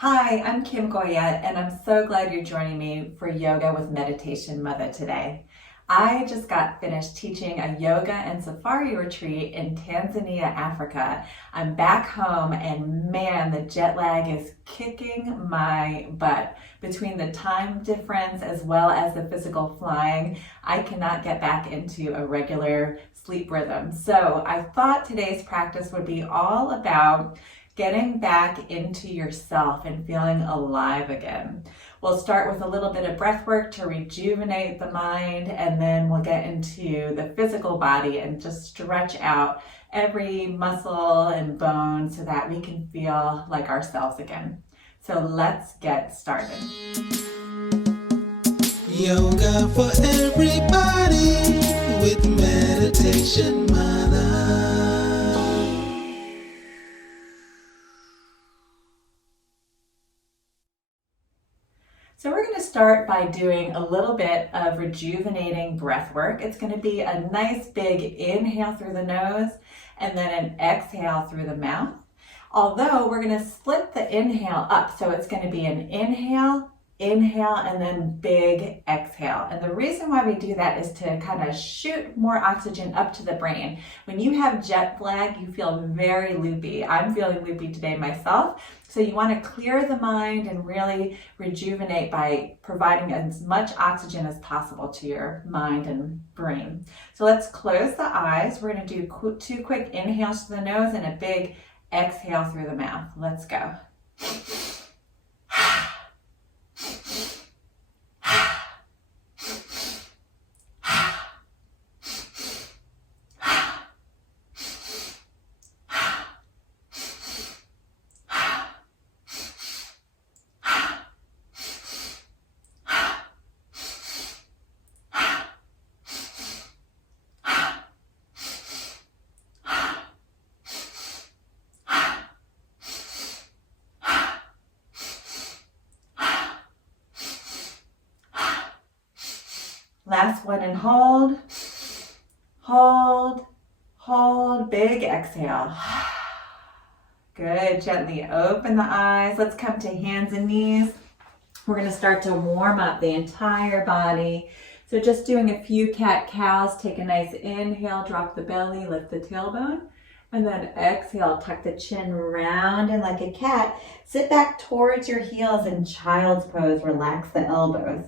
Hi, I'm Kim Goyette, and I'm so glad you're joining me for Yoga with Meditation Mother today. I just got finished teaching a yoga and safari retreat in Tanzania, Africa. I'm back home, and man, the jet lag is kicking my butt. Between the time difference as well as the physical flying, I cannot get back into a regular sleep rhythm. So I thought today's practice would be all about getting back into yourself and feeling alive again. We'll start with a little bit of breath work to rejuvenate the mind, and then we'll get into the physical body and just stretch out every muscle and bone so that we can feel like ourselves again. So let's get started. Yoga for everybody with Meditation Mother. So we're going to start by doing a little bit of rejuvenating breath work. It's going to be a nice big inhale through the nose and then an exhale through the mouth. Although we're going to split the inhale up. So it's going to be an inhale, and then big exhale. And the reason why we do that is to kind of shoot more oxygen up to the brain. When you have jet lag, you feel very loopy. I'm feeling loopy today myself. So you want to clear the mind and really rejuvenate by providing as much oxygen as possible to your mind and brain. So let's close the eyes. We're going to do 2 quick inhales to the nose and a big exhale through the mouth. Let's go. Last one, and hold, big exhale. Good, gently open the eyes. Let's come to hands and knees. We're going to start to warm up the entire body. So just doing a few cat-cows. Take a nice inhale, drop the belly, lift the tailbone. And then exhale, tuck the chin round and like a cat. Sit back towards your heels in child's pose. Relax the elbows.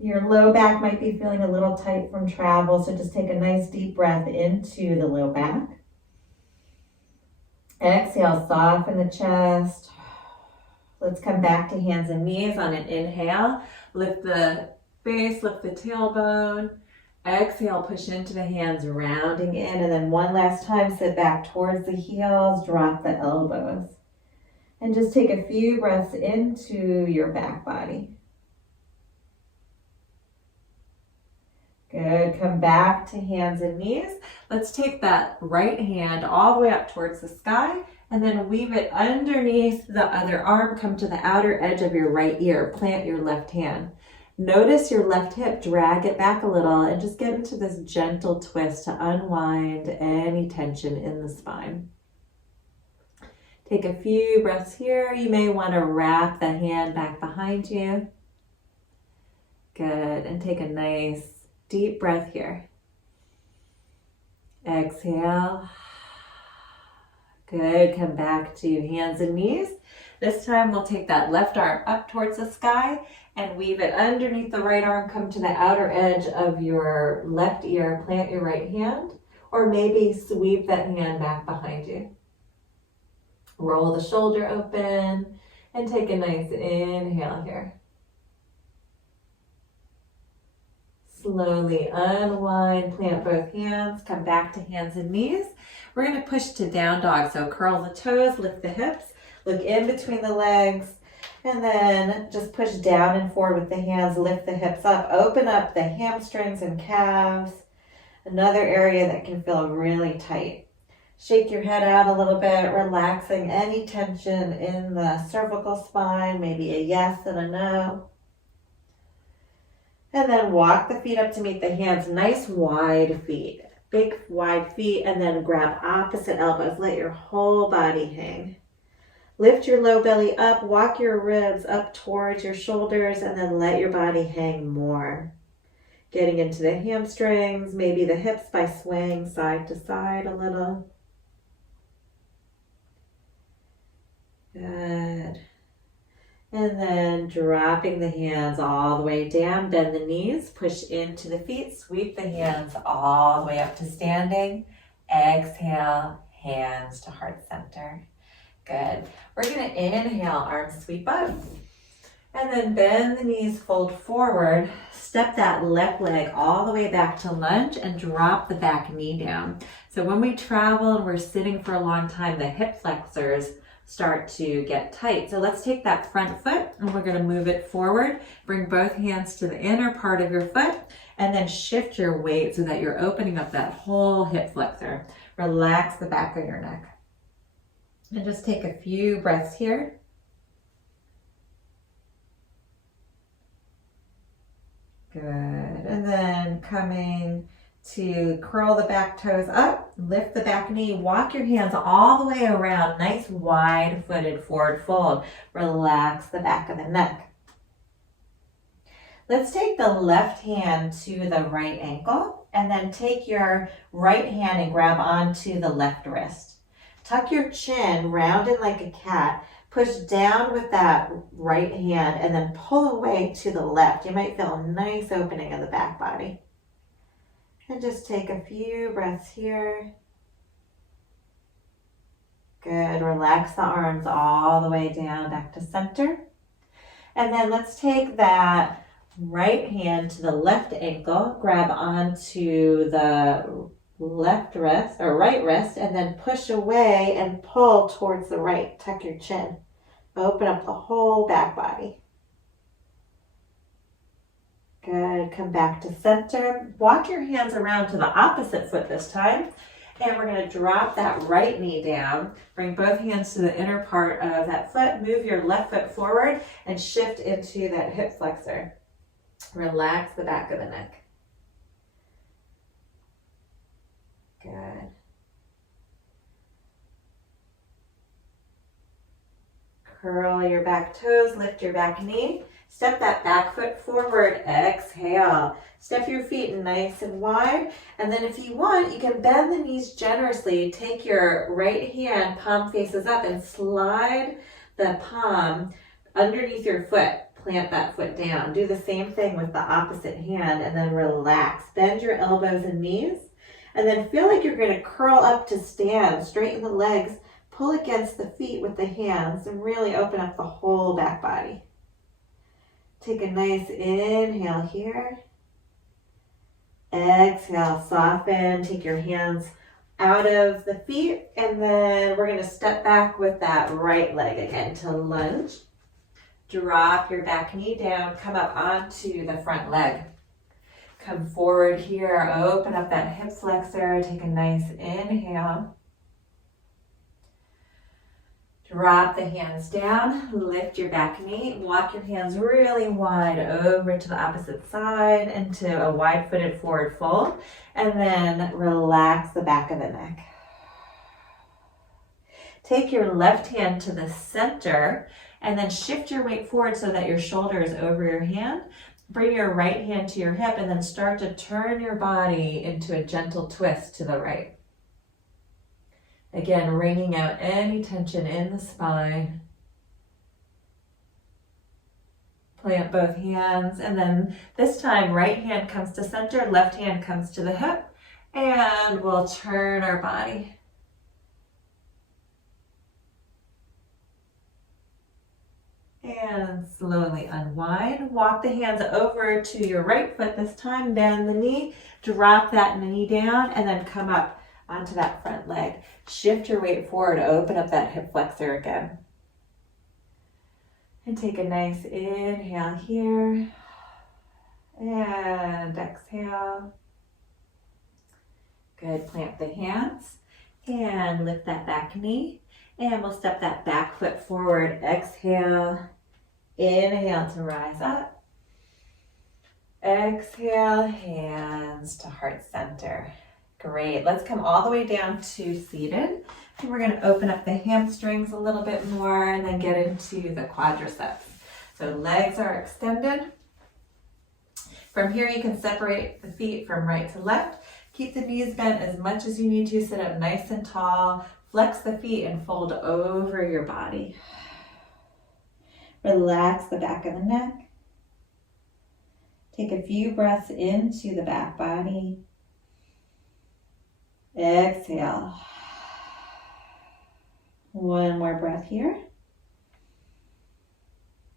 Your low back might be feeling a little tight from travel, so just take a nice deep breath into the low back. Exhale, soften the chest. Let's come back to hands and knees on an inhale. Lift the face, lift the tailbone. Exhale, push into the hands, rounding in. And then one last time, sit back towards the heels, drop the elbows. And just take a few breaths into your back body. Good, come back to hands and knees. Let's take that right hand all the way up towards the sky and then weave it underneath the other arm. Come to the outer edge of your right ear. Plant your left hand. Notice your left hip, drag it back a little and just get into this gentle twist to unwind any tension in the spine. Take a few breaths here. You may want to wrap the hand back behind you. Good, and take a nice deep breath here. Exhale. Good, come back to hands and knees. This time we'll take that left arm up towards the sky and weave it underneath the right arm. Come to the outer edge of your left ear, plant your right hand, or maybe sweep that hand back behind you. Roll the shoulder open and take a nice inhale here. Slowly unwind, plant both hands, come back to hands and knees. We're going to push to down dog. So curl the toes, lift the hips, look in between the legs, and then just push down and forward with the hands, lift the hips up, open up the hamstrings and calves. Another area that can feel really tight. Shake your head out a little bit, relaxing any tension in the cervical spine, maybe a yes and a no. And then walk the feet up to meet the hands, nice wide feet, big wide feet, and then grab opposite elbows. Let your whole body hang. Lift your low belly up, walk your ribs up towards your shoulders, and then let your body hang more. Getting into the hamstrings, maybe the hips by swaying side to side a little. Good. And then dropping the hands all the way down, bend the knees, push into the feet, sweep the hands all the way up to standing. Exhale, hands to heart center. Good. We're going to inhale, arms sweep up. And then bend the knees, fold forward. Step that left leg all the way back to lunge and drop the back knee down. So when we travel and we're sitting for a long time, the hip flexors start to get tight. So let's take that front foot and we're going to move it forward. Bring both hands to the inner part of your foot and then shift your weight so that you're opening up that whole hip flexor. Relax the back of your neck. And just take a few breaths here. Good. And then coming to curl the back toes up, lift the back knee, walk your hands all the way around, nice wide-footed forward fold. Relax the back of the neck. Let's take the left hand to the right ankle and then take your right hand and grab onto the left wrist. Tuck your chin, round it like a cat. Push down with that right hand and then pull away to the left. You might feel a nice opening in the back body. And just take a few breaths here. Good. Relax the arms all the way down back to center. And then let's take that right hand to the left ankle, grab onto the left wrist or right wrist, and then push away and pull towards the right. Tuck your chin. Open up the whole back body. Good. Come back to center. Walk your hands around to the opposite foot this time. And we're going to drop that right knee down. Bring both hands to the inner part of that foot. Move your left foot forward and shift into that hip flexor. Relax the back of the neck. Good. Curl your back toes, lift your back knee. Step that back foot forward, exhale. Step your feet nice and wide. And then if you want, you can bend the knees generously. Take your right hand, palm faces up, and slide the palm underneath your foot. Plant that foot down. Do the same thing with the opposite hand and then relax. Bend your elbows and knees. And then feel like you're going to curl up to stand. Straighten the legs. Pull against the feet with the hands and really open up the whole back body. Take a nice inhale here. Exhale, soften. Take your hands out of the feet. And then we're going to step back with that right leg again to lunge. Drop your back knee down. Come up onto the front leg. Come forward here. Open up that hip flexor. Take a nice inhale. Drop the hands down, lift your back knee, walk your hands really wide over to the opposite side into a wide-footed forward fold, and then relax the back of the neck. Take your left hand to the center and then shift your weight forward so that your shoulder is over your hand. Bring your right hand to your hip and then start to turn your body into a gentle twist to the right. Again, wringing out any tension in the spine. Plant both hands, and then this time right hand comes to center, left hand comes to the hip, and we'll turn our body. And slowly unwind. Walk the hands over to your right foot this time, bend the knee, drop that knee down, and then come up onto that front leg. Shift your weight forward, open up that hip flexor again. And take a nice inhale here. And exhale. Good, plant the hands. And lift that back knee. And we'll step that back foot forward. Exhale. Inhale to rise up. Exhale, hands to heart center. Great. Let's come all the way down to seated. And we're going to open up the hamstrings a little bit more and then get into the quadriceps. So legs are extended. From here, you can separate the feet from right to left. Keep the knees bent as much as you need to. Sit up nice and tall. Flex the feet and fold over your body. Relax the back of the neck. Take a few breaths into the back body. Exhale. One more breath here.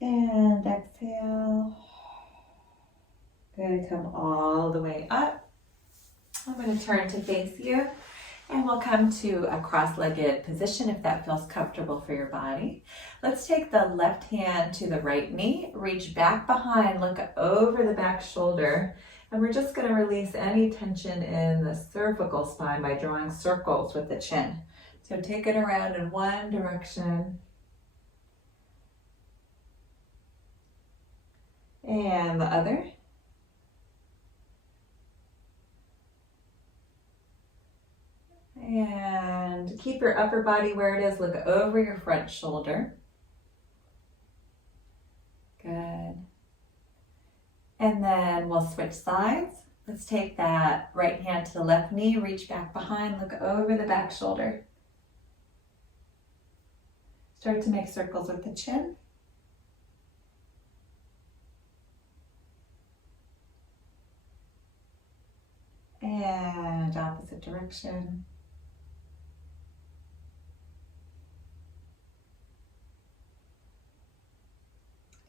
And exhale. Good, come all the way up. I'm going to turn to face you. And we'll come to a cross-legged position if that feels comfortable for your body. Let's take the left hand to the right knee, reach back behind, look over the back shoulder, and we're just going to release any tension in the cervical spine by drawing circles with the chin. So take it around in one direction. And the other. And keep your upper body where it is. Look over your front shoulder. Good. And then we'll switch sides. Let's take that right hand to the left knee, reach back behind, look over the back shoulder. Start to make circles with the chin. And opposite direction.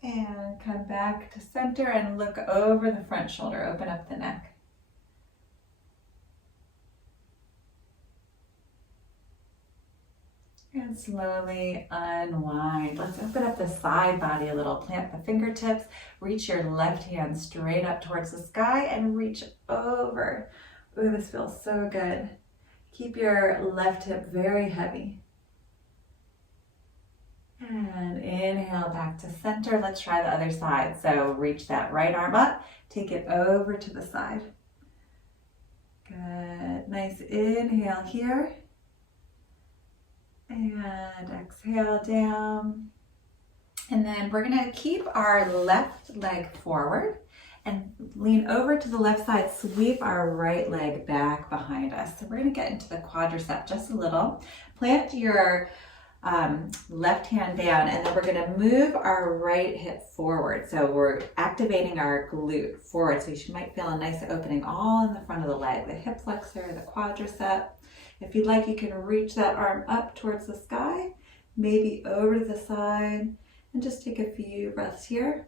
And come back to center and look over the front shoulder. Open up the neck. And slowly unwind. Let's open up the side body a little. Plant the fingertips. Reach your left hand straight up towards the sky and reach over. Ooh, this feels so good. Keep your left hip very heavy. And inhale back to center. Let's try the other side. So reach that right arm up. Take it over to the side. Good. Nice inhale here. And exhale down. And then we're going to keep our left leg forward and lean over to the left side. Sweep our right leg back behind us. So we're going to get into the quadricep just a little. Plant your left hand down, and then we're going to move our right hip forward. So we're activating our glute forward. So you might feel a nice opening all in the front of the leg, the hip flexor, the quadricep. If you'd like, you can reach that arm up towards the sky, maybe over to the side, and just take a few breaths here.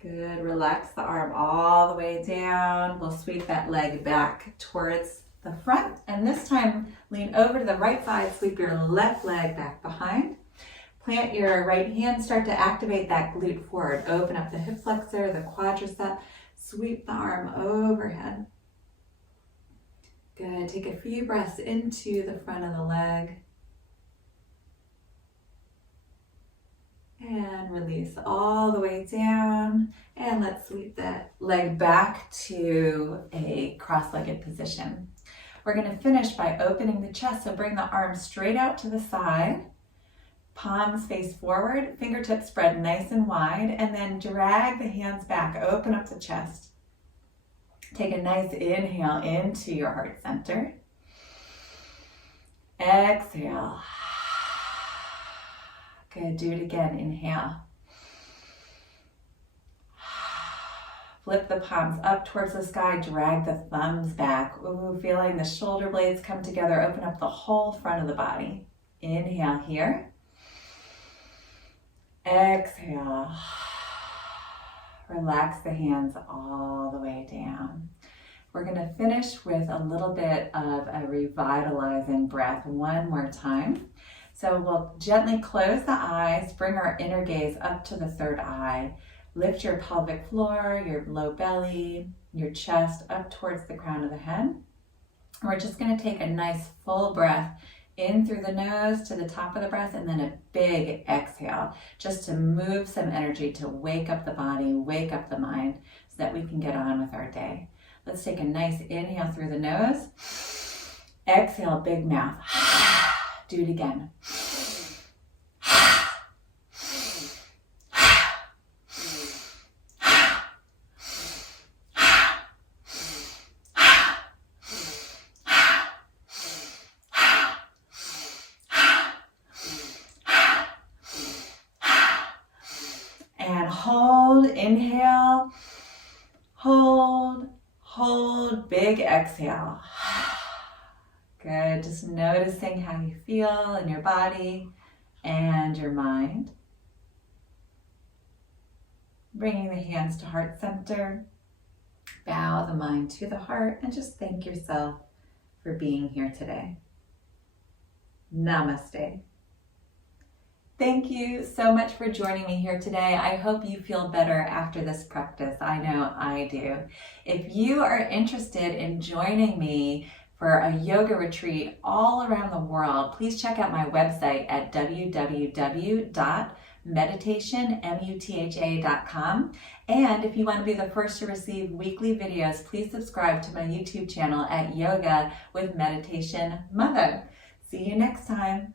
Good. Relax the arm all the way down. We'll sweep that leg back towards the front, and this time lean over to the right side, sweep your left leg back behind. Plant your right hand, start to activate that glute forward. Open up the hip flexor, the quadricep, sweep the arm overhead. Good, take a few breaths into the front of the leg. And release all the way down. And let's sweep that leg back to a cross-legged position. We're going to finish by opening the chest, so bring the arms straight out to the side, palms face forward, fingertips spread nice and wide, and then drag the hands back, open up the chest. Take a nice inhale into your heart center. Exhale. Good, do it again, inhale. Flip the palms up towards the sky, drag the thumbs back. Ooh, feeling the shoulder blades come together, open up the whole front of the body. Inhale here. Exhale. Relax the hands all the way down. We're going to finish with a little bit of a revitalizing breath one more time. So we'll gently close the eyes, bring our inner gaze up to the third eye. Lift your pelvic floor, your low belly, your chest up towards the crown of the head. We're just going to take a nice full breath in through the nose to the top of the breath, and then a big exhale just to move some energy, to wake up the body, wake up the mind. so that we can get on with our day. Let's take a nice inhale through the nose. Exhale, big mouth. Do it again. And hold, inhale, hold, big exhale. Good, just noticing how you feel in your body and your mind. Bringing the hands to heart center, bow the mind to the heart, and just thank yourself for being here today. Namaste. Thank you so much for joining me here today. I hope you feel better after this practice. I know I do. If you are interested in joining me for a yoga retreat all around the world, please check out my website at www.meditationmutha.com. And if you want to be the first to receive weekly videos, please subscribe to my YouTube channel at Yoga with Meditation Mother. See you next time.